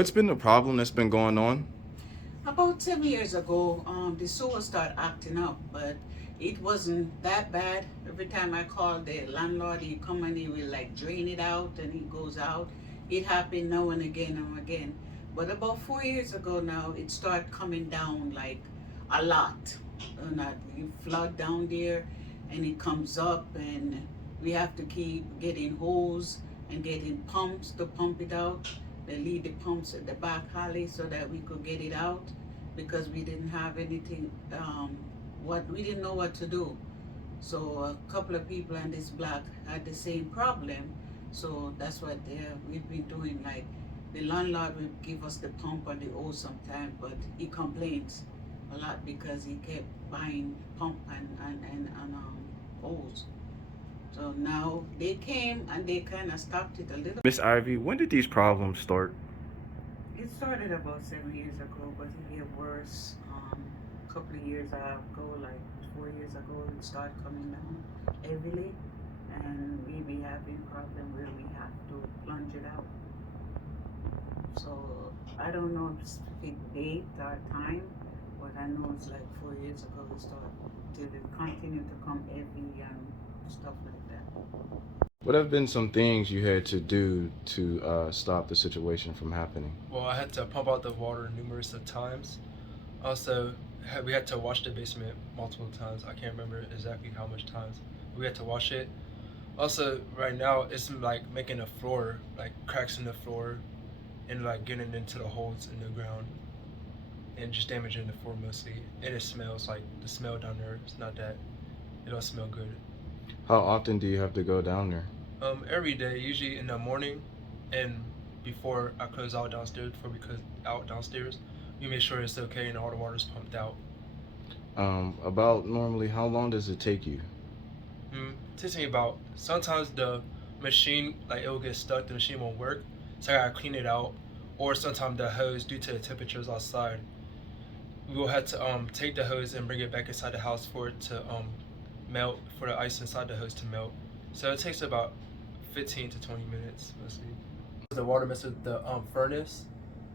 What's been the problem that's been going on? About 7 years ago, the sewer started acting up, but it wasn't that bad. Every time I call the landlord, he come and he will like drain it out and it goes out. It happened now and again. But about 4 years ago now, it started coming down like a lot. And you flood down there and it comes up and we have to keep getting hose and getting pumps to pump it out. They leave the pumps at the back alley so that we could get it out because we didn't have anything. What we didn't know what to do. So a couple of people on this block had the same problem. So that's what we've been doing. Like the landlord will give us the pump and the hose sometimes, but he complains a lot because he kept buying pump and hose. So now they came and they kind of stopped it a little. Miss Ivy, when did these problems start? It started about 7 years ago, but it get worse. A couple of years ago, like 4 years ago, it started coming down heavily, and we be having problem where we have to plunge it out. So I don't know the specific date or time, but I know it's like 4 years ago it started till it continued to come heavy and stuff like that. What have been some things you had to do to stop the situation from happening? Well, I had to pump out the water numerous of times. Also, we had to wash the basement multiple times. I can't remember exactly how much times. We had to wash it. Also, right now it's like making the floor, like cracks in the floor, and like getting into the holes in the ground, and just damaging the floor mostly. And it smells like the smell down there. It's not that. It don't smell good. How often do you have to go down there? Every day, usually in the morning, and before I close out downstairs, before we close out downstairs, we make sure it's okay and all the water's pumped out. About normally, how long does it take you? It takes me about, sometimes the machine, like it'll get stuck, the machine won't work, so I gotta clean it out. Or sometimes the hose, due to the temperatures outside, we will have to take the hose and bring it back inside the house for it to melt, for the ice inside the hose to melt. So it takes about 15 to 20 minutes mostly. The water messes with the furnace.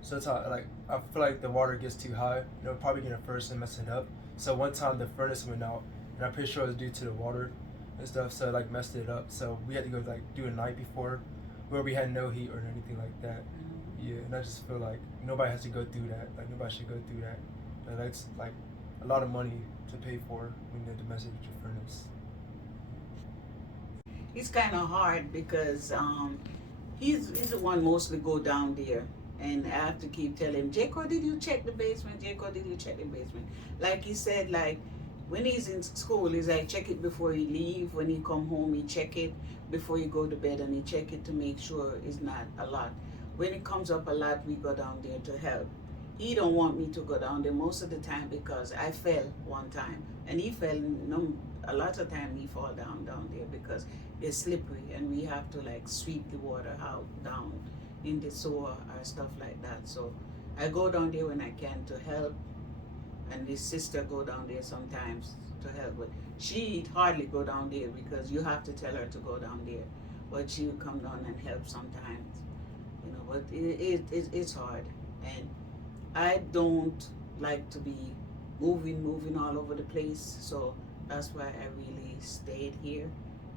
So it's like I feel like the water gets too high. It'll probably get a furnace and mess it up. So one time the furnace went out, and I'm pretty sure it was due to the water and stuff. So it like messed it up. So we had to go like do a night before, where we had no heat or anything like that. Yeah, and I just feel like nobody has to go through that. Like nobody should go through that. But that's like a lot of money to pay for when you have to mess with your furnace. It's kind of hard because he's the one mostly go down there, and I have to keep telling him, Jacob, did you check the basement? Jacob, did you check the basement? Like he said, like when he's in school, he's like check it before he leave. When he come home, he check it before he go to bed, and he check it to make sure it's not a lot. When it comes up a lot, we go down there to help. He don't want me to go down there most of the time because I fell one time, and he fell. No, a lot of time he fall down there because it's slippery, and we have to like sweep the water out down in the sewer or stuff like that. So I go down there when I can to help, and his sister go down there sometimes to help. But she hardly go down there because you have to tell her to go down there. But she will come down and help sometimes, you know. But it's hard, and I don't like to be moving all over the place. So that's why I really stayed here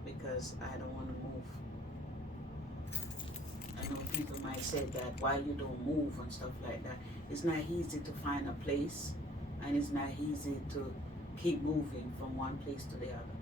because I don't want to move. I know people might say that why you don't move and stuff like that. It's not easy to find a place, and it's not easy to keep moving from one place to the other.